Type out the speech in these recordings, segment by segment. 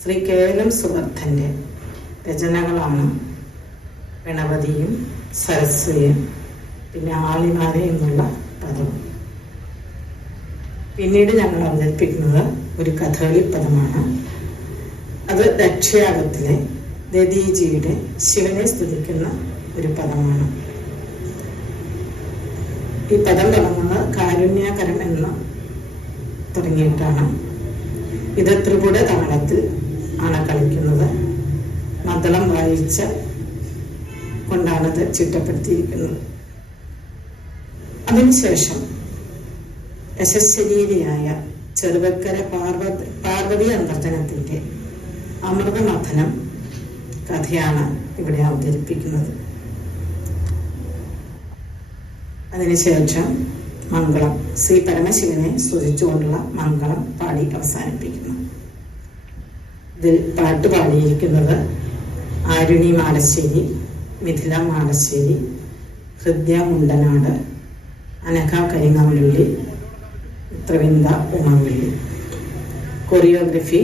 ശ്രീ കേവലം സുവർദ്ധന്റെ രചനകളാണ് ഗണപതിയും സരസ്വതിയും പിന്നെ ആളിമാരെ എന്നുള്ള പദവും. പിന്നീട് ഞങ്ങൾ അവതരിപ്പിക്കുന്നത് ഒരു കഥകളി പദമാണ്. അത് ദക്ഷയാഗത്തിലെ ദദീജിയുടെ ശിവനെ സ്തുതിക്കുന്ന ഒരു പദമാണ്. ഈ പദം തുടങ്ങുന്നത് കാരുണ്യകരം എന്ന് തുടങ്ങിയിട്ടാണ്. ഇത് ത്രിപുട താളത്തിൽ ആണ് കളിക്കുന്നത്. മദ്ദളം വായിച്ച കൊണ്ടാണത് ചിട്ടപ്പെടുത്തിയിരിക്കുന്നത്. അതിനുശേഷം യശസ്വരീതിയായ ചെറുവക്കര പാർവതി പാർവതി അന്തർജനത്തിന്റെ അമൃതമഥനം കഥയാണ് ഇവിടെ അവതരിപ്പിക്കുന്നത്. അതിനുശേഷം മംഗളം ശ്രീ പരമശിവനെ സ്തുതിച്ചുകൊണ്ടുള്ള മംഗളം പാടി അവസാനിപ്പിക്കുന്നു. ഇതിൽ പാട്ട് പാടിയിരിക്കുന്നത് ആരുണി മാടശ്ശേരി മിഥില മാടശ്ശേരി ഹൃദ്യ മുണ്ടനാട് അനഘ കരിങ്ങാമുള്ളി ഉത്രവിന്ദ ഉമാമ്പള്ളി കൊറിയോഗ്രഫി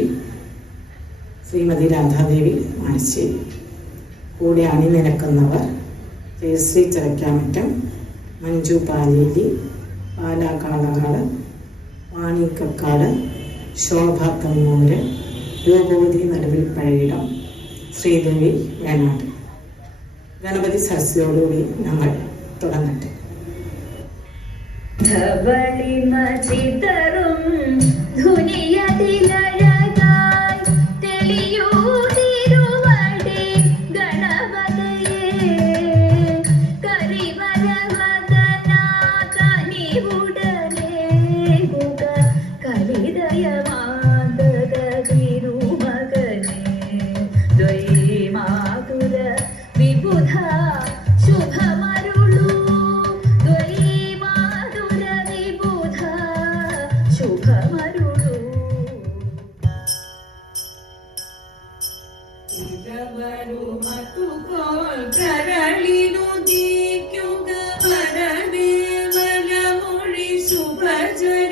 ശ്രീമതി രാധാദേവി മാടശ്ശേരി കൂടെ അണിനിരക്കുന്നവർ ജയശ്രീ ചിറക്കാമറ്റം മഞ്ജു പാലേരി പാലാക്കാളകാട് വാണിക്കക്കാട് ശോഭ കണ്ണൂര് രൂപവതി നടുവിൽ പഴയിടം ശ്രീദേവി വേണാട്. ഗണപതി സരസ്വതിയോടുകൂടി ഞങ്ങൾ തുടങ്ങട്ടെ. ധവളി മജിതറും തെളിയൂ do you?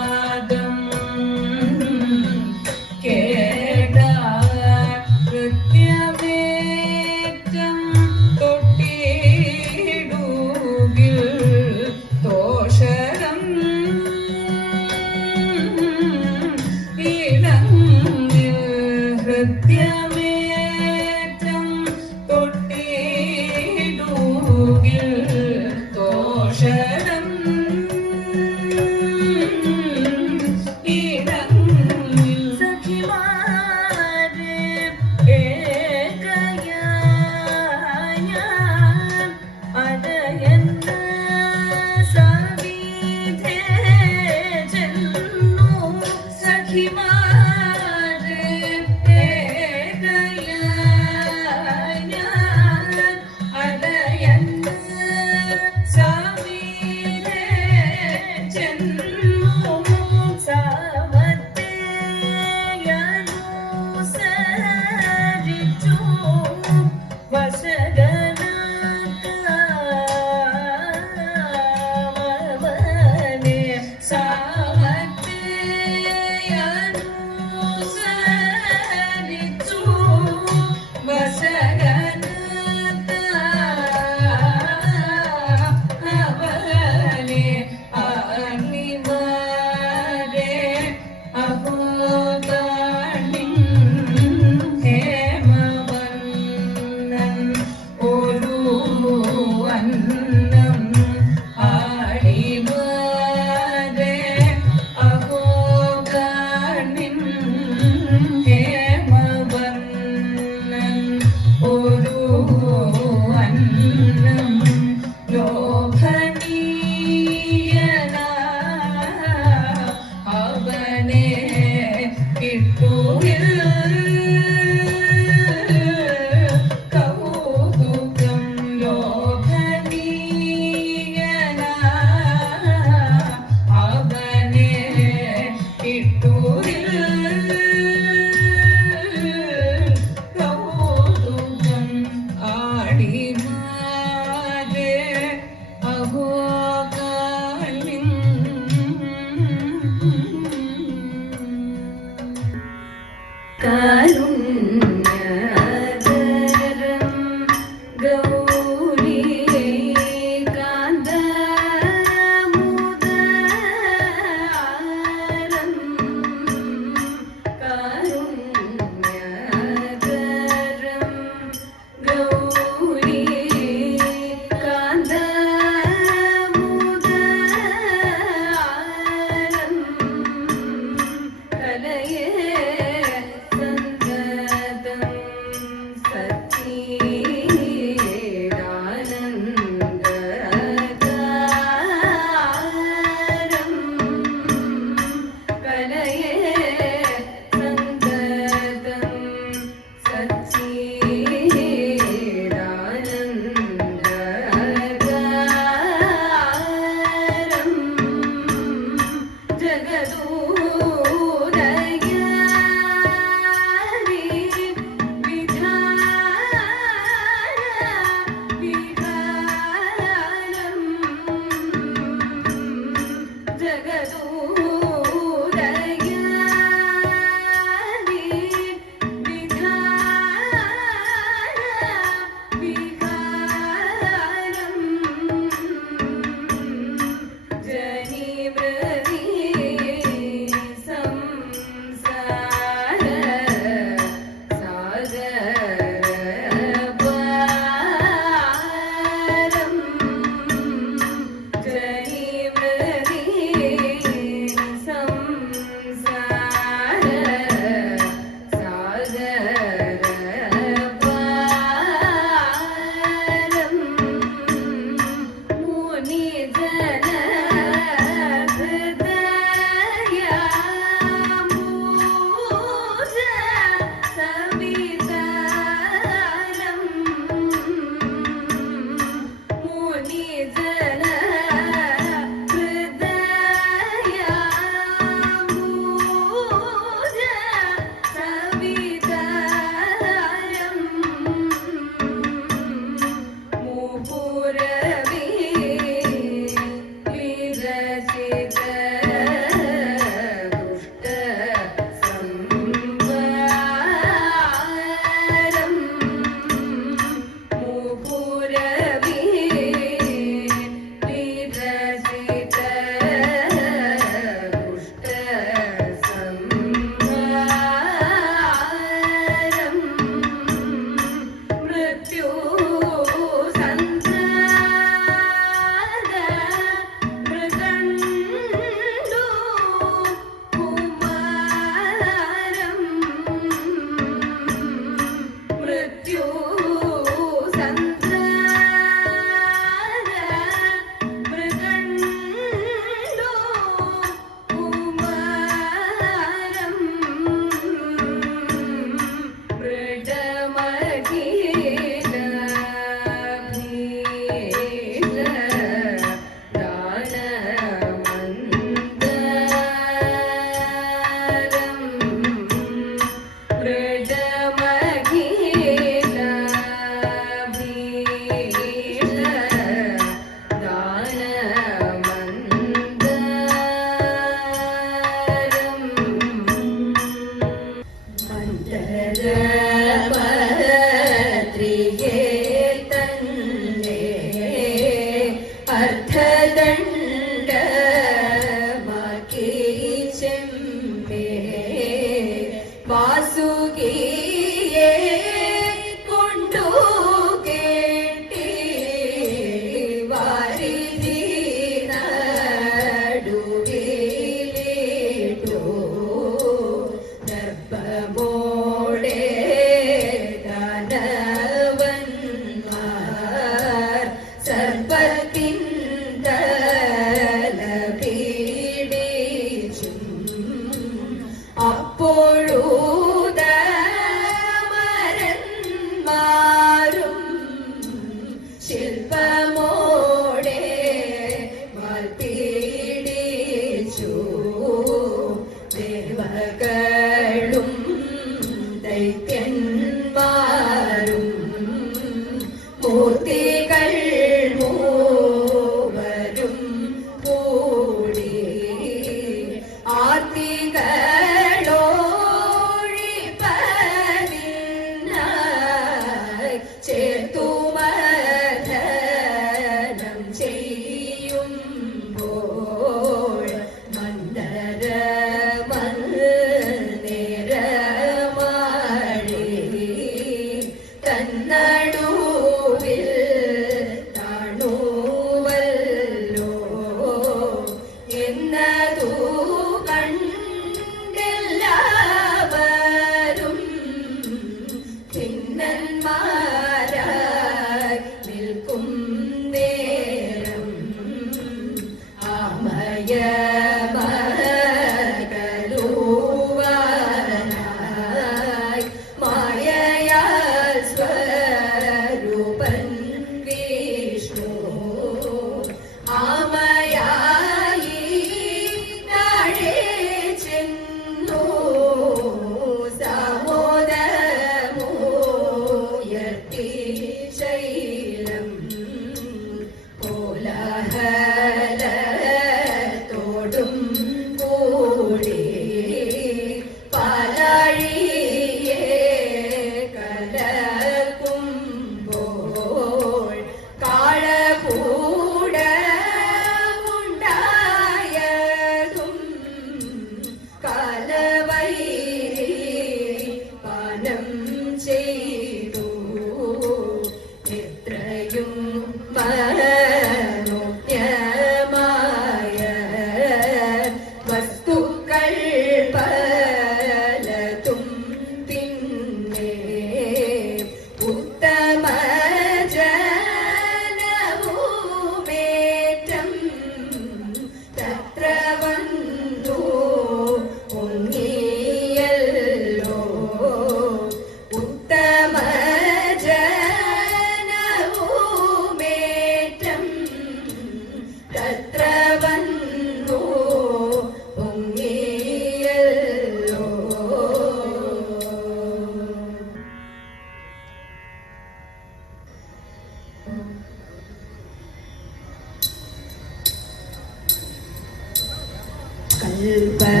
you.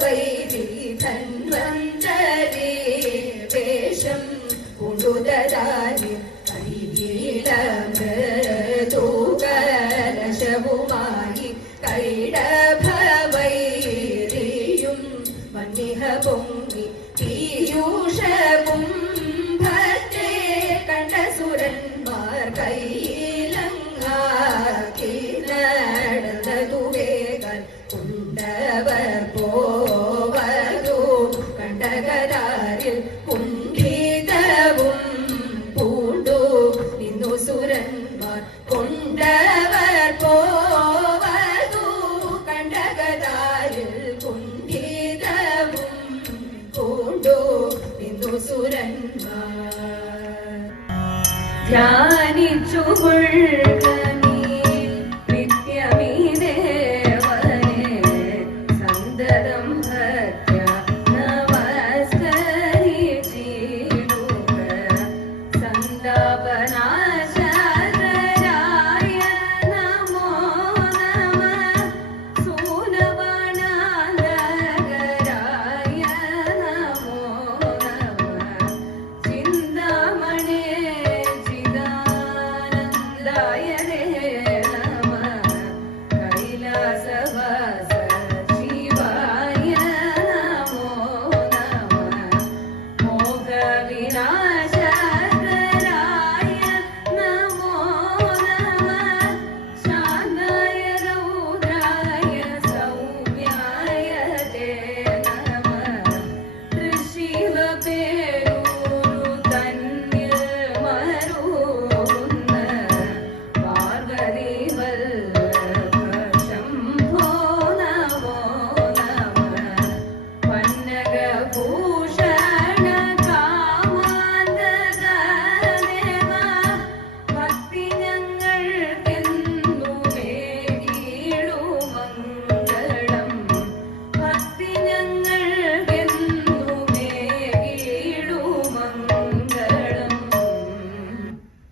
बै 日。更